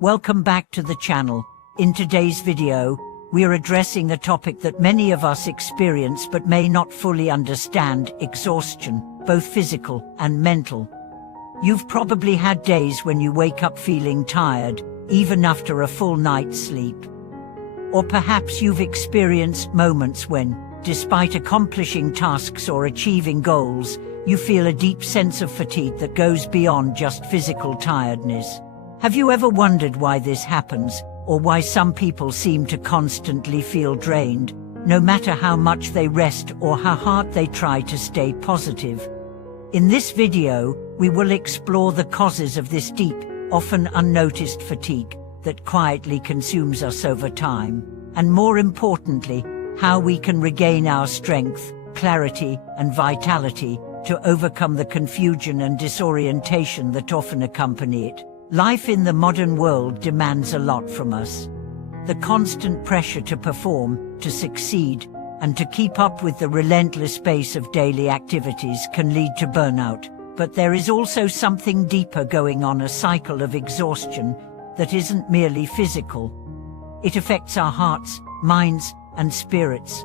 Welcome back to the channel. In today's video, we are addressing a topic that many of us experience but may not fully understand: exhaustion, both physical and mental. You've probably had days when you wake up feeling tired, even after a full night's sleep. Or perhaps you've experienced moments when, despite accomplishing tasks or achieving goals, you feel a deep sense of fatigue that goes beyond just physical tiredness. Have you ever wondered why this happens, or why some people seem to constantly feel drained, no matter how much they rest or how hard they try to stay positive? In this video, we will explore the causes of this deep, often unnoticed fatigue that quietly consumes us over time, and more importantly, how we can regain our strength, clarity, and vitality to overcome the confusion and disorientation that often accompany it. Life in the modern world demands a lot from us. The constant pressure to perform, to succeed, and to keep up with the relentless pace of daily activities can lead to burnout. But there is also something deeper going on, a cycle of exhaustion that isn't merely physical. It affects our hearts, minds, and spirits.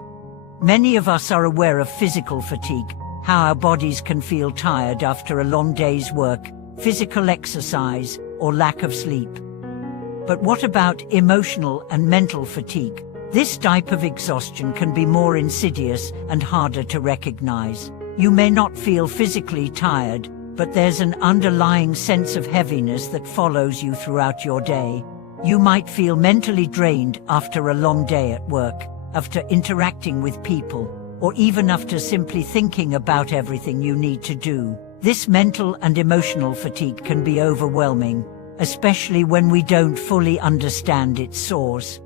Many of us are aware of physical fatigue, how our bodies can feel tired after a long day's work, physical exercise, or lack of sleep. But what about emotional and mental fatigue? This type of exhaustion can be more insidious and harder to recognize. You may not feel physically tired, but there's an underlying sense of heaviness that follows you throughout your day. You might feel mentally drained after a long day at work, after interacting with people, or even after simply thinking about everything you need to do. This mental and emotional fatigue can be overwhelming, especially when we don't fully understand its source.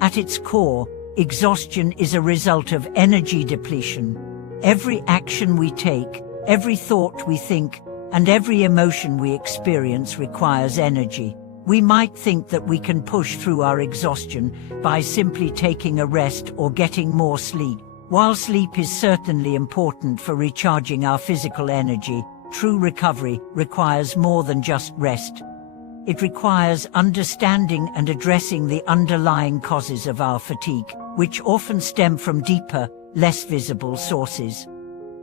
At its core, exhaustion is a result of energy depletion. Every action we take, every thought we think, and every emotion we experience requires energy. We might think that we can push through our exhaustion by simply taking a rest or getting more sleep. While sleep is certainly important for recharging our physical energy, true recovery requires more than just rest. It requires understanding and addressing the underlying causes of our fatigue, which often stem from deeper, less visible sources.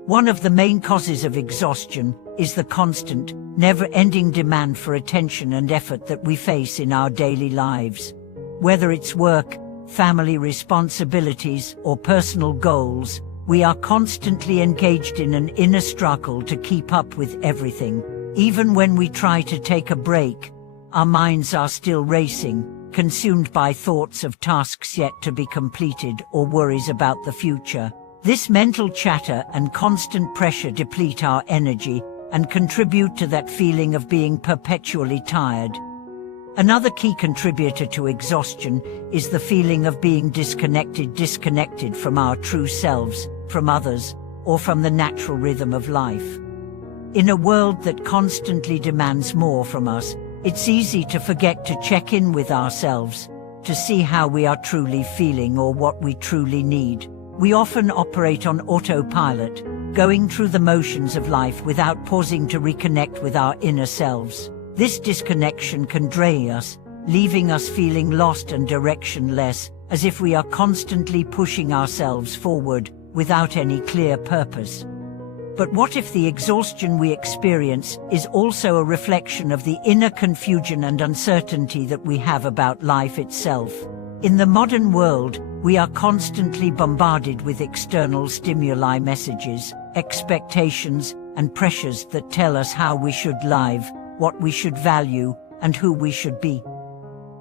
One of the main causes of exhaustion is the constant, never-ending demand for attention and effort that we face in our daily lives. Whether it's work, family responsibilities, or personal goals, we are constantly engaged in an inner struggle to keep up with everything. Even when we try to take a break, our minds are still racing, consumed by thoughts of tasks yet to be completed or worries about the future. This mental chatter and constant pressure deplete our energy and contribute to that feeling of being perpetually tired. Another key contributor to exhaustion is the feeling of being disconnected from our true selves, from others, or from the natural rhythm of life. In a world that constantly demands more from us, it's easy to forget to check in with ourselves, to see how we are truly feeling or what we truly need. We often operate on autopilot, going through the motions of life without pausing to reconnect with our inner selves. This disconnection can drain us, leaving us feeling lost and directionless, as if we are constantly pushing ourselves forward without any clear purpose. But what if the exhaustion we experience is also a reflection of the inner confusion and uncertainty that we have about life itself? In the modern world, we are constantly bombarded with external stimuli, messages, expectations, and pressures that tell us how we should live, what we should value, and who we should be.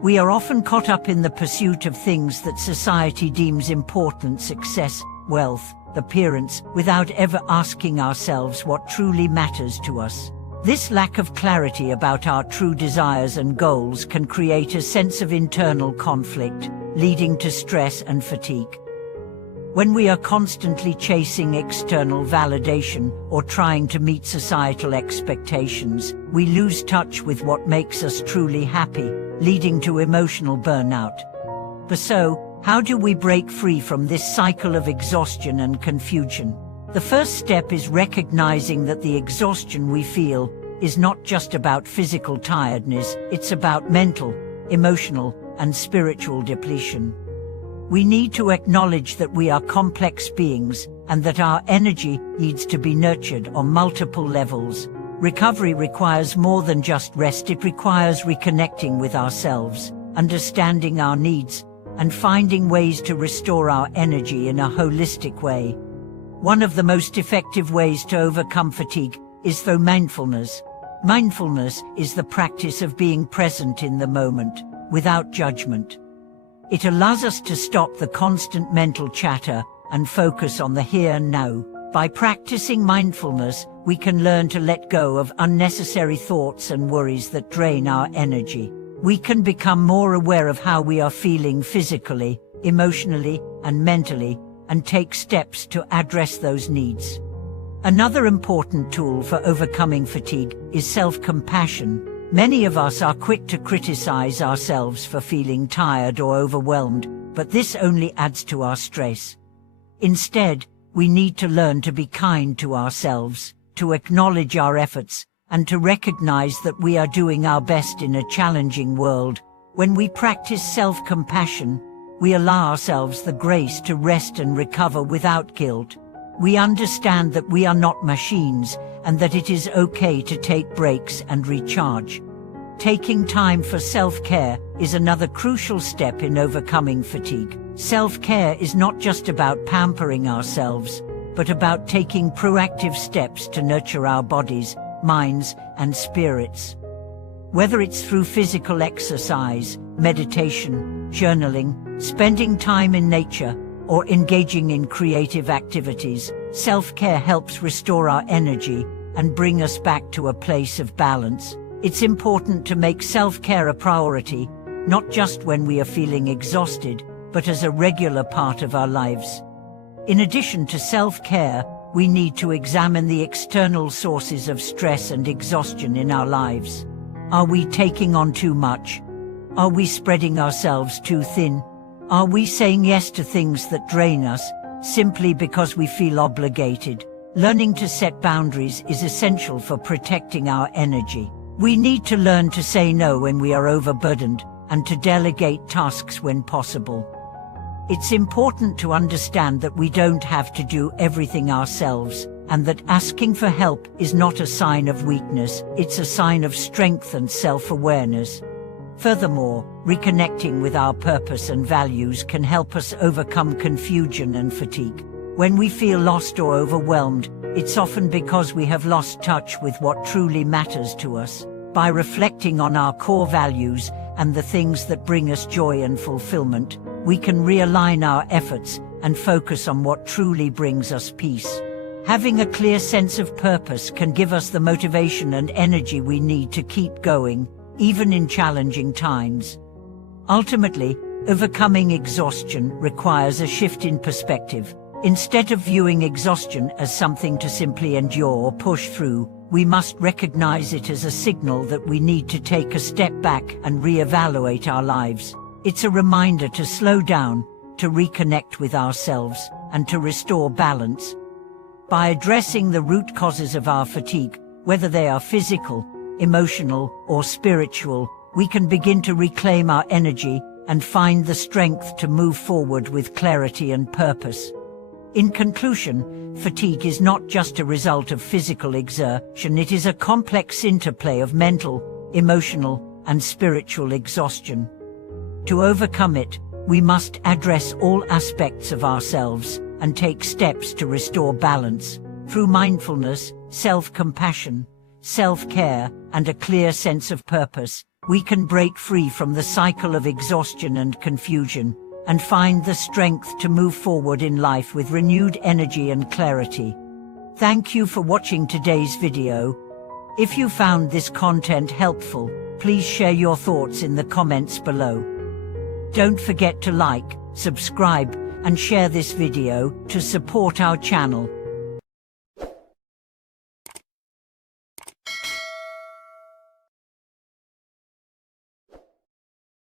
We are often caught up in the pursuit of things that society deems important: success, wealth, appearance, without ever asking ourselves what truly matters to us. This lack of clarity about our true desires and goals can create a sense of internal conflict, leading to stress and fatigue. When we are constantly chasing external validation or trying to meet societal expectations, we lose touch with what makes us truly happy, leading to emotional burnout. So, how do we break free from this cycle of exhaustion and confusion? The first step is recognizing that the exhaustion we feel is not just about physical tiredness, it's about mental, emotional, and spiritual depletion. We need to acknowledge that we are complex beings and that our energy needs to be nurtured on multiple levels. Recovery requires more than just rest. It requires reconnecting with ourselves, understanding our needs, and finding ways to restore our energy in a holistic way. One of the most effective ways to overcome fatigue is through mindfulness. Mindfulness is the practice of being present in the moment, without judgment. It allows us to stop the constant mental chatter and focus on the here and now. By practicing mindfulness, we can learn to let go of unnecessary thoughts and worries that drain our energy. We can become more aware of how we are feeling physically, emotionally, and mentally, and take steps to address those needs. Another important tool for overcoming fatigue is self-compassion. Many of us are quick to criticize ourselves for feeling tired or overwhelmed, but this only adds to our stress. Instead, we need to learn to be kind to ourselves, to acknowledge our efforts, and to recognize that we are doing our best in a challenging world. When we practice self-compassion, we allow ourselves the grace to rest and recover without guilt. We understand that we are not machines, and that it is okay to take breaks and recharge. Taking time for self-care is another crucial step in overcoming fatigue. Self-care is not just about pampering ourselves, but about taking proactive steps to nurture our bodies, minds, and spirits. Whether it's through physical exercise, meditation, journaling, spending time in nature, or engaging in creative activities, self-care helps restore our energy and bring us back to a place of balance. It's important to make self-care a priority, not just when we are feeling exhausted, but as a regular part of our lives. In addition to self-care, we need to examine the external sources of stress and exhaustion in our lives. Are we taking on too much? Are we spreading ourselves too thin? Are we saying yes to things that drain us, simply because we feel obligated? Learning to set boundaries is essential for protecting our energy. We need to learn to say no when we are overburdened, and to delegate tasks when possible. It's important to understand that we don't have to do everything ourselves, and that asking for help is not a sign of weakness, it's a sign of strength and self-awareness. Furthermore, reconnecting with our purpose and values can help us overcome confusion and fatigue. When we feel lost or overwhelmed, it's often because we have lost touch with what truly matters to us. By reflecting on our core values and the things that bring us joy and fulfillment, we can realign our efforts and focus on what truly brings us peace. Having a clear sense of purpose can give us the motivation and energy we need to keep going, even in challenging times. Ultimately, overcoming exhaustion requires a shift in perspective. Instead of viewing exhaustion as something to simply endure or push through, we must recognize it as a signal that we need to take a step back and reevaluate our lives. It's a reminder to slow down, to reconnect with ourselves, and to restore balance. By addressing the root causes of our fatigue, whether they are physical, emotional, or spiritual, we can begin to reclaim our energy and find the strength to move forward with clarity and purpose. In conclusion, fatigue is not just a result of physical exertion, it is a complex interplay of mental, emotional, and spiritual exhaustion. To overcome it, we must address all aspects of ourselves and take steps to restore balance. Through mindfulness, self-compassion, self-care, and a clear sense of purpose, we can break free from the cycle of exhaustion and confusion, and find the strength to move forward in life with renewed energy and clarity. Thank you for watching today's video. If you found this content helpful, please share your thoughts in the comments below. Don't forget to like, subscribe, and share this video to support our channel.